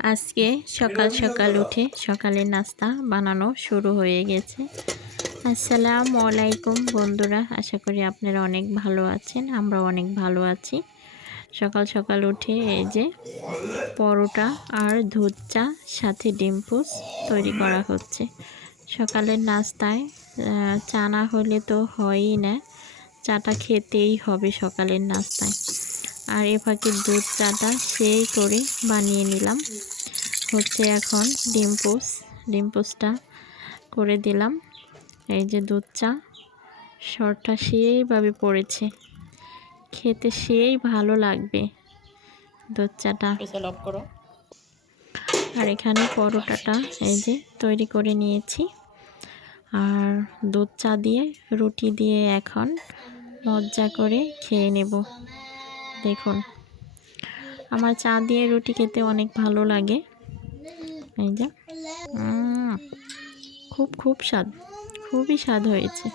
আজকে সকাল সকাল উঠে সকালের নাস্তা বানানো শুরু হয়ে গেছে। আসসালামু আলাইকুম বন্ধুরা, আশা করি আপনারা অনেক ভালো আছেন। আমরা অনেক ভালো আছি। সকাল সকাল উঠে এই যে পরোটা আর দুধ চা সাথে ডিম পোচ তৈরি করা হচ্ছে। সকালের নাস্তায় চা না হলে তো হয়ই না, চাটা খেতেই হবে সকালের নাস্তায়। আর এ ফাঁকে দুধ চাটা সেই করে বানিয়ে নিলাম। হচ্ছে এখন ডিম পোচটা করে দিলাম। এই যে দুধ চা, সরটা সেইভাবে পড়েছে, খেতে সেই ভালো লাগবে দুধ চাটা। আর এখানে পরোটাটা এই যে তৈরি করে নিয়েছি, আর দুধ চা দিয়ে রুটি দিয়ে এখন মজা করে খেয়ে নেব। দেখুন, আমার চা দিয়ে রুটি খেতে অনেক ভালো লাগে। এই যে খুব স্বাদ, খুবই স্বাদ হয়েছে।